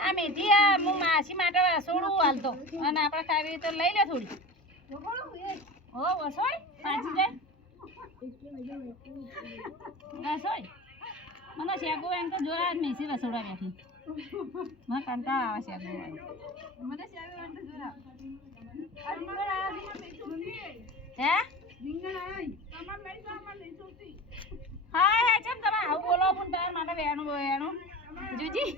આ મેથી હું માસી માટે વસોડું હાલતો અને આપણે ખાવી તો લઈ લે થોડી હો વસોડ પાછી જાય વસોડ મને શેગો એમ તો જોયા જ મેસી વસોડા બેઠી મને કંટાળો આવે શેગો મને શેગો એમ તો જોયા હે હા હે ચમ તમે આવું બોલો પણ તાર માટે વેણું જોજી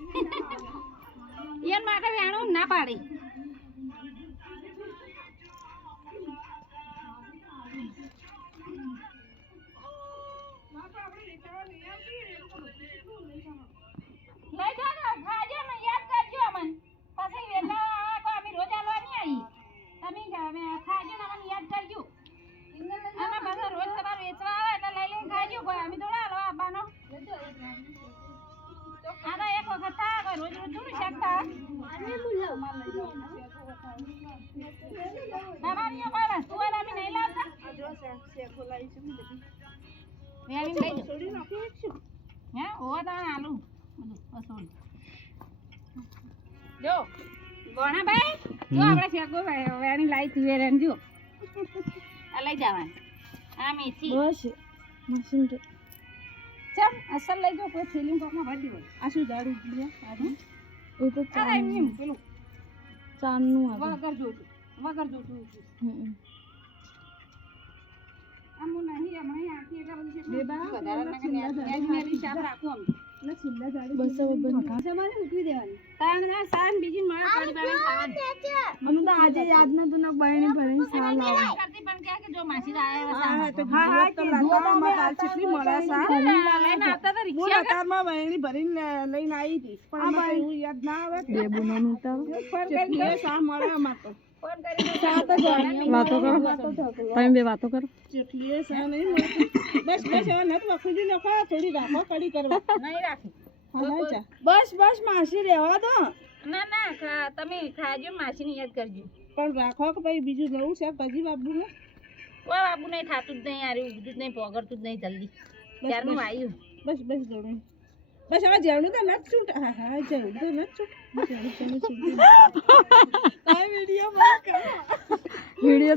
એન માટે વેણું ના પાડી લઈ જાઓ ને ખાજો ને યાદ કરજો અમન પછી વેલા અમે રોજ આલવા નહીં આવી તમે ખાજો ને અમને યાદ કરજો અમે બધા રોજ તમારે વેચવા આવે એટલે લઈ લઈને ખાજો કોઈ અમે થોડા હાલવા આપવાનો આ તો એક વખત થાય કોઈ રોજ રોજ થોડું શકતા તમારી કોઈ વસ્તુ હોય અમે નહીં લાવતા વેણી લઈ જાઓ હે ઓવા તમે આલુ બધું જો ગોણા ભાઈ જો આપણે શેકો વેણી લાવી તુવેર જો આ લઈ જવાની આ મેથી બસ મશીન કે ચમ અસલ લઈ જો કોઈ થેલી કોકમાં ભરી દેવો આ શું ઝાડુ ઉગલે આદુ એ તો ચાલે એમ પેલું ચાનનું વગર જોતું આમ નહીં હમણાં આખી એટલા બધું છે બેબા વધારે મેલી શાપ રાખું અમ ના છિલ્લા ઝાડુ બસો બસ તમારે ઉકવી દેવાની તાણ ના સાન બીજી મળે પડી પડી ખાવાની મને તો આજે યાદ નતું ના બહેણી ભરીને સાલ આવે કરતી પણ કે જો માસી આયા હા તો હા તો લાતા માં કાલ ચટલી મળે સા લઈને આવતા તો રિક્ષા કારમાં બહેણી ભરીને લઈને આવી હતી પણ મને એવું યાદ ના આવે બેબુનો નું તો ફોન કરીને સા મળે અમાર તો ફોન કરીને સા તો વાતો કરો તમે બે વાતો કરો ચટલી સા નહીં મળતી બસ હવે નત વખુજી નખો થોડી રાખો કડી કરવા નહીં રાખી બસ માસી રહેવા દો ના તમે ખાજો માસીને યાદ કરજો પણ રાખો કે ભાઈ બીજું લઉં છે પછી બાબુ ને કોઈ બાબુ નહીં થાતું જ નહીં આર્યું બધું જ નહીં પોગરતું જ નહીં જલ્દી ત્યારનું આવ્યું બસ જણું બસ હવે જણું તો નથી છૂટ હા જણું તો નથી છૂટ વિડીયો